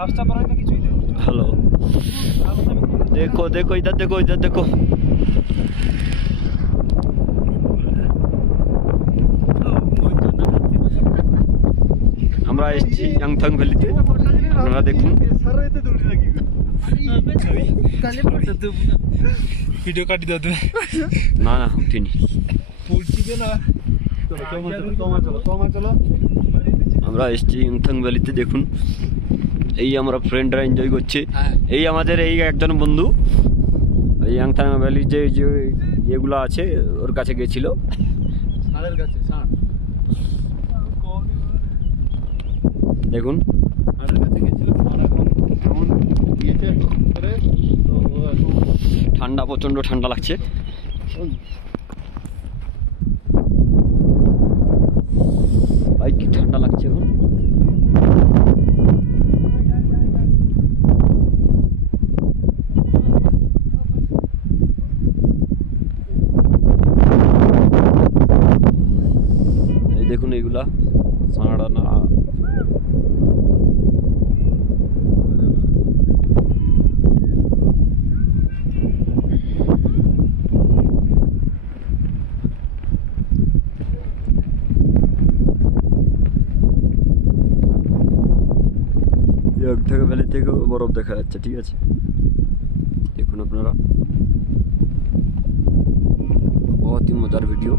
hello देखो देखो इधर देखो इधर देखो আমরা এসেছি ইয়াংথাং ভ্যালিতে আপনারা দেখুন ভিডিও কাটি দাও তুমি না না উঠিনি আমরা এসেছি ইয়াংথাং ভ্যালিতে দেখুন এই আমরা ফ্রেন্ডরা এনজয় করছে এই আমাদের এই একজন বন্ধু এই ইয়াংথাং ভ্যালি যে যেগুলো আছে ওর কাছে গেছিল দেখুন ঠান্ডা প্রচন্ড ঠান্ডা লাগছে ভাই কি ঠান্ডা লাগছে এখন এই দেখুন এইগুলা সাড়া না থেকে ভ্যালি থেকেও বরফ দেখা যাচ্ছে ঠিক আছে দেখুন আপনারা बहुत ही मजेदार वीडियो